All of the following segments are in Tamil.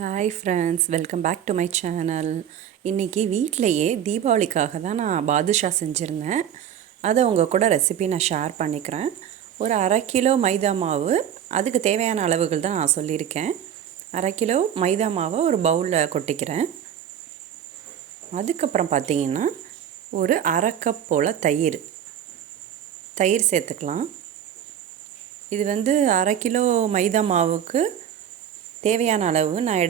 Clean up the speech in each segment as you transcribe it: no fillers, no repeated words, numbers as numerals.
Hi friends, welcome back to my channel. இன்றைக்கி வீட்டிலையே தீபாவளிக்காக தான் நான் பாதுஷா செஞ்சுருந்தேன். அதை உங்கள் கூட ரெசிபி நான் ஷேர் பண்ணிக்கிறேன். ஒரு 1/2 கிலோ மைதா மாவு, அதுக்கு தேவையான அளவுகள் தான் நான் சொல்லியிருக்கேன். 1/2 கிலோ மைதா மாவை ஒரு பவுலில் கொட்டிக்கிறேன். அதுக்கப்புறம் பார்த்திங்கன்னா ஒரு 1/2 கப் போல் தயிர் சேர்த்துக்கலாம். இது 1/2 கிலோ மைதா மாவுக்கு தேவையான அளவு நான்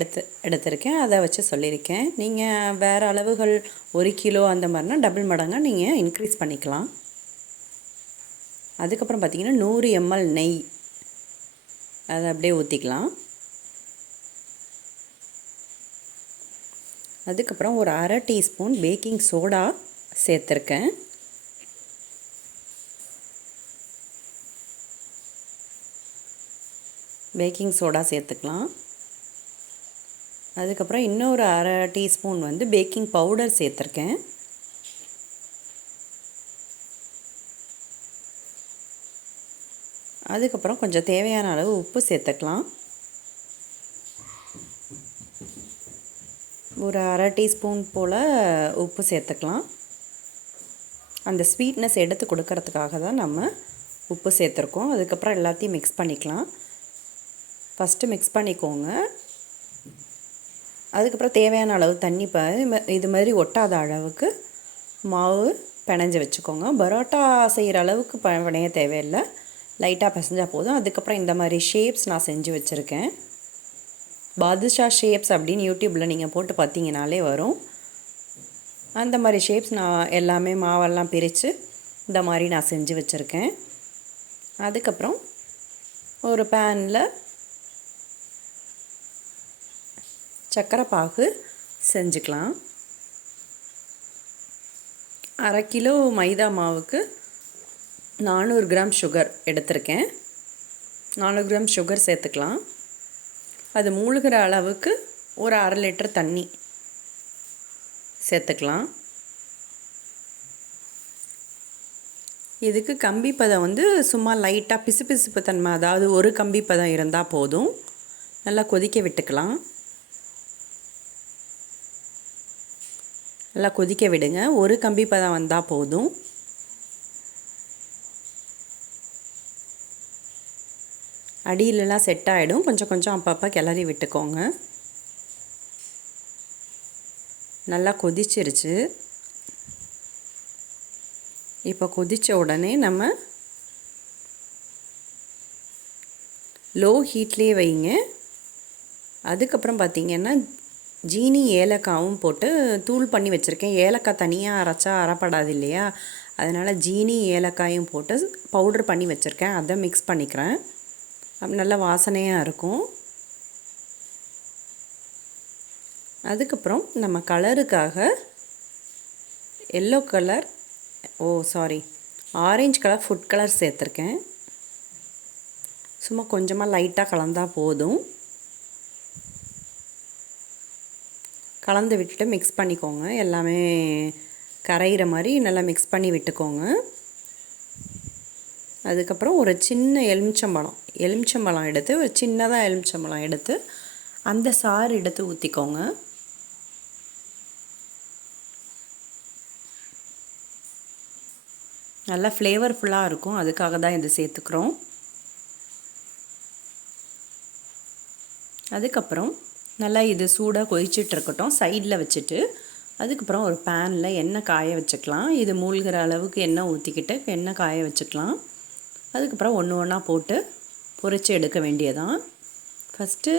எடுத்திருக்கேன். அதை வச்சு சொல்லியிருக்கேன். நீங்கள் வேறு அளவுகள் 1 கிலோ அந்த மாதிரினா டபுள் மடங்காக நீங்கள் இன்க்ரீஸ் பண்ணிக்கலாம். அதுக்கப்புறம் பார்த்திங்கன்னா 100 ml நெய், அதை அப்படியே ஊற்றிக்கலாம். அதுக்கப்புறம் ஒரு 1/2 டீஸ்பூன் பேக்கிங் சோடா சேர்த்துருக்கேன். பேக்கிங் சோடா சேர்த்துக்கலாம். அதுக்கப்புறம் இன்னொரு 1/2 டீஸ்பூன் பேக்கிங் பவுடர் சேர்த்துருக்கேன். அதுக்கப்புறம் கொஞ்சம் தேவையான அளவு உப்பு சேர்த்துக்கலாம். ஒரு 1/2 டீஸ்பூன் போல் உப்பு சேர்த்துக்கலாம். அந்த ஸ்வீட்னஸ் எடுத்து கொடுக்கறதுக்காக தான் நம்ம உப்பு சேர்த்துருக்கோம். அதுக்கப்புறம் எல்லாத்தையும் மிக்ஸ் பண்ணிக்கலாம். ஃபஸ்ட்டு மிக்ஸ் பண்ணிக்கோங்க. அதுக்கப்புறம் தேவையான அளவு தண்ணி இது மாதிரி ஒட்டாத அளவுக்கு மாவு பிணைஞ்சு வச்சுக்கோங்க. பரோட்டா செய்கிற அளவுக்கு பிணைய தேவையில்லை, லைட்டாக பிசைஞ்சால் போதும். அதுக்கப்புறம் இந்த மாதிரி ஷேப்ஸ் நான் செஞ்சு வச்சுருக்கேன். பாதுஷா ஷேப்ஸ் அப்படின்னு யூடியூப்பில் நீங்கள் போட்டு பார்த்தீங்கனாலே வரும். அந்த மாதிரி ஷேப்ஸ் நான் எல்லாமே மாவெல்லாம் பிரித்து இந்த மாதிரி நான் செஞ்சு வச்சுருக்கேன். அதுக்கப்புறம் ஒரு பேனில் சர்க்கரை பாகு செஞ்சுக்கலாம். 1/2 கிலோ மைதா மாவுக்கு 400 கிராம் சுகர் எடுத்திருக்கேன். 400 கிராம் சுகர் சேர்த்துக்கலாம். அது மூழ்கிற அளவுக்கு ஒரு 1/2 லிட்டர் தண்ணி சேர்த்துக்கலாம். இதுக்கு கம்பி பதம் சும்மா லைட்டாக பிசுபிசுப்பு தன்மை, அதாவது ஒரு கம்பி பதம் இருந்தால் போதும். நல்லா கொதிக்க விட்டுக்கலாம். நல்லா கொதிக்க விடுங்க. ஒரு கம்பி பதம் வந்தால் போதும். அடியிலலாம் செட் ஆகிடும். கொஞ்சம் கொஞ்சம் அப்பப்போ கிளறி விட்டுக்கோங்க. நல்லா கொதிச்சிருச்சு. இப்போ கொதித்த உடனே நம்ம லோ ஹீட்லேயே வைங்க. அதுக்கப்புறம் பார்த்திங்கன்னா ஜீனி ஏலக்காவும் போட்டு தூள் பண்ணி வச்சுருக்கேன். ஏலக்காய் தனியாக அரைச்சா அரைப்படாது இல்லையா, அதனால் ஜீனி ஏலக்காயும் போட்டு பவுட்ரு பண்ணி வச்சுருக்கேன். அதை மிக்ஸ் பண்ணிக்கிறேன். நல்ல வாசனையாக இருக்கும். அதுக்கப்புறம் நம்ம கலருக்காக ஆரஞ்சு கலர் ஃபுட் கலர் சேர்த்துருக்கேன். சும்மா கொஞ்சமாக லைட்டாக கலந்தால் போதும். கலந்து விட்டுட்டு மிக்ஸ் பண்ணிக்கோங்க. எல்லாமே கரையிற மாதிரி நல்லா மிக்ஸ் பண்ணி விட்டுக்கோங்க. அதுக்கப்புறம் ஒரு சின்ன எலுமிச்சம்பழம் எடுத்து, ஒரு சின்னதாக எலுமிச்சம்பழம் எடுத்து அந்த சாறு எடுத்து ஊற்றிக்கோங்க. நல்லா ஃப்ளேவர்ஃபுல்லாக இருக்கும், அதுக்காக தான் இது சேர்த்துக்கிறோம். அதுக்கப்புறம் நல்லா இது சூடாக கொதிச்சிட்ருக்கட்டும், சைடில் வச்சுட்டு அதுக்கப்புறம் ஒரு பேனில் எண்ணெய் காய வச்சுக்கலாம். இது மூழ்கிற அளவுக்கு எண்ணெய் ஊற்றிக்கிட்டு எண்ணெய் காய வச்சுக்கலாம். அதுக்கப்புறம் ஒன்று ஒன்றா போட்டு பொரித்து எடுக்க வேண்டியதான். ஃபஸ்ட்டு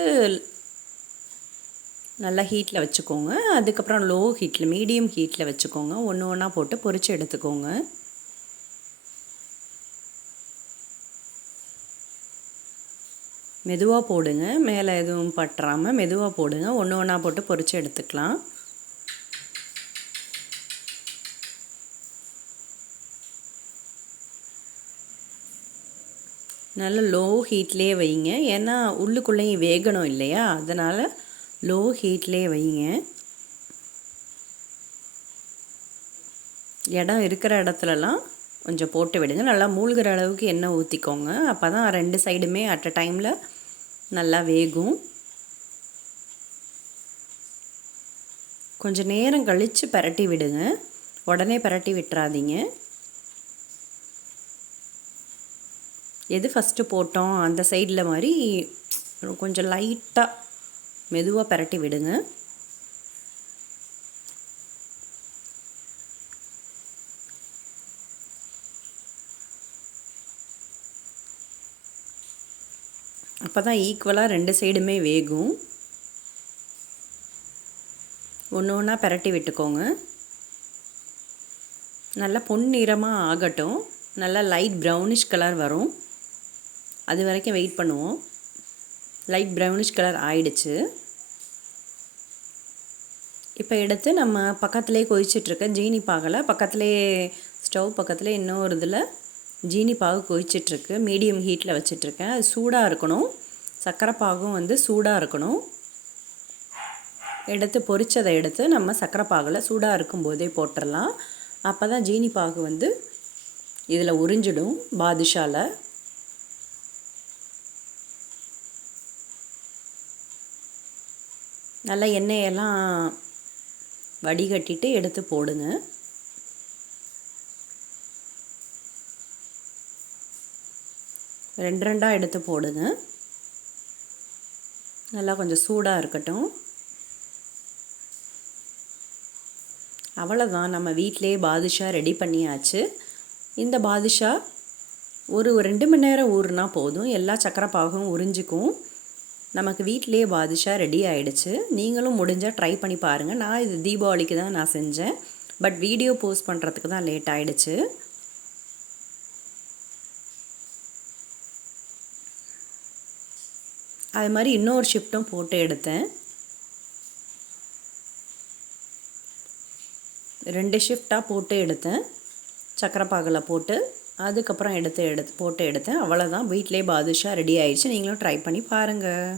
நல்லா ஹீட்டில் வச்சுக்கோங்க. அதுக்கப்புறம் லோ ஹீட்டில், மீடியம் ஹீட்டில் வச்சுக்கோங்க. ஒன்று ஒன்றா போட்டு பொரித்து எடுத்துக்கோங்க. மெதுவாக போடுங்க, மேலே எதுவும் பற்றாமல் மெதுவாக போடுங்க. ஒன்று ஒன்றா போட்டு பொரித்து எடுத்துக்கலாம். நல்ல லோ ஹீட்லேயே வைங்க, ஏன்னா உள்ளுக்குள்ளேயும் வேகணும் இல்லையா, அதனால் லோ ஹீட்லேயே வைங்க. இடம் இருக்கிற இடத்துலலாம் கொஞ்சம் போட்டு விடுங்க. நல்லா மூழ்கிற அளவுக்கு எண்ணெய் ஊற்றிக்கோங்க. அப்போ தான் 2 சைடுமே அட் அ டைமில் நல்லா வேகும். கொஞ்சம் நேரம் கழித்து பரட்டி விடுங்க, உடனே பரட்டி விட்டுறாதீங்க. எது ஃபஸ்ட்டு போட்டோம் அந்த சைடில் மாதிரி கொஞ்சம் லைட்டாக மெதுவாக பரட்டி விடுங்க. அப்போ தான் ஈக்குவலாக 2 சைடுமே வேகும். ஒன்று ஒன்றா பரட்டி விட்டுக்கோங்க. நல்லா பொன்னிறமாக ஆகட்டும். நல்லா லைட் ப்ரௌனிஷ் கலர் வரும், அது வரைக்கும் வெயிட் பண்ணுவோம். லைட் ப்ரௌனிஷ் கலர் ஆயிடுச்சு. இப்போ எடுத்து நம்ம பக்கத்துலேயே கொதிச்சிட்ருக்க ஜீனி பாகில் பக்கத்துலேயே ஸ்டவ் பக்கத்தில் இன்னொரு இதில் ஜீனி பாகு கொதிச்சிட்ருக்கு. மீடியம் ஹீட்டில் வச்சிட்ருக்கேன். அது சூடாக இருக்கணும், சர்க்கரை பாகும் வந்து சூடாக இருக்கணும். எடுத்து பொரிச்சதை எடுத்து நம்ம சர்க்கரை பாகில் சூடாக இருக்கும்போதே போட்டுடலாம். அப்போ தான் ஜீனி பாகு வந்து இதில் உறிஞ்சிடும் பாதுஷாவில். நல்லா எண்ணெயெல்லாம் வடிகட்டிட்டு எடுத்து போடுங்க. ரெண்டாக எடுத்து போடுங்க. நல்லா கொஞ்சம் சூடாக இருக்கட்டும். அவ்வளோதான், நம்ம வீட்டிலே பாதுஷா ரெடி பண்ணியாச்சு. இந்த பாதுஷா ஒரு 2 மணி நேரம் ஊறுனா போதும், எல்லா சக்கரை பாகும் உறிஞ்சிக்கும். நமக்கு வீட்டிலே பாதுஷா ரெடி ஆகிடுச்சு. நீங்களும் முடிஞ்சால் ட்ரை பண்ணி பாருங்கள். நான் இது தீபாவளிக்கு தான் நான் செஞ்சேன், பட் வீடியோ போஸ்ட் பண்ணுறதுக்கு தான் லேட் ஆகிடுச்சு. அது மாதிரி இன்னொரு ஷிஃப்ட்டும் போட்டு எடுத்தேன். 2 ஷிஃப்டாக போட்டு எடுத்தேன். சக்கரை பாகில் போட்டு அதுக்கப்புறம் போட்டு எடுத்தேன். அவ்வளோதான், வீட்டிலே பாதுஷா ரெடி ஆயிடுச்சு. நீங்களும் ட்ரை பண்ணி பாருங்கள்.